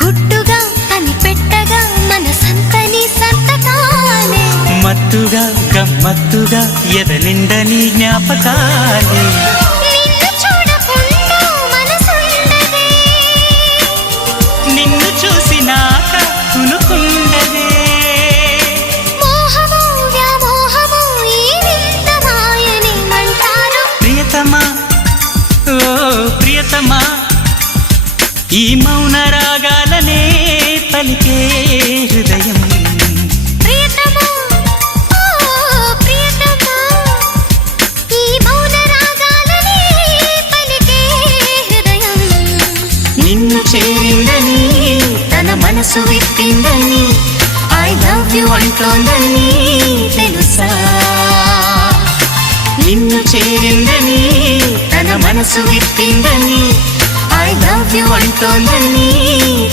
గుట్టుగా కనిపెట్టగా మనసంతని సంతకాలే మత్తుగా గమ్మత్తుగా ఎదనిండని జ్ఞాపకాలే నిన్ను చూడకుండా మనసుండదే నిన్ను చూసినాక కునుకుండదే మోహమో వ్యామోహమో ఈ వింత మాయనేమంటారు ప్రియతమా ఓ ప్రియతమా ఈ మౌన రాగాలనే పలికే హృదయం ప్రియతమా ఓ ప్రియతమా ఈ మౌన రాగాలనే పలికే హృదయం నిన్ను చేరిందని తన మనసు విప్పిందని ఐ లవ్ యు అంటోందని తెలుసా నిన్ను చేరిందని తన మనసు విప్పిందని ఐ లవ్ యు అంటోందని